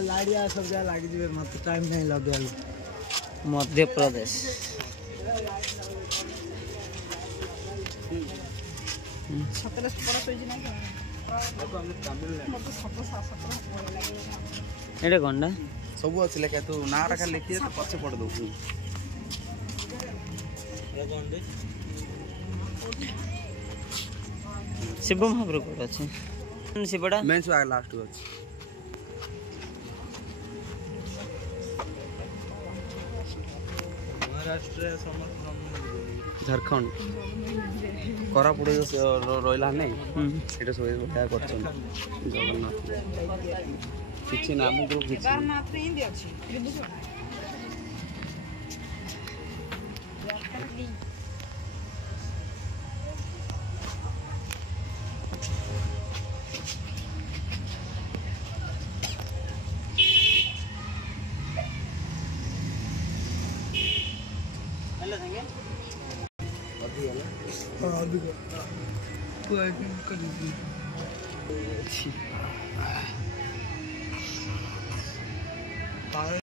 लाड़िया सब जा लगी जी मत टाइम नहीं लगे। मध्य प्रदेश एटा कंडा सब अच्छे लेखे तू ना रखा लिखी तो पछे पड़ दो शिव महाप्रभु कोड अछि शिवडा मेन से लास्ट अछि महाराष्ट्र झारखंड कोरापुट रहिला नै एटा सब क्या करछन जगन्नाथ किछि नाम ग्रुप किछि जगन्नाथ हिंदी अछि अभी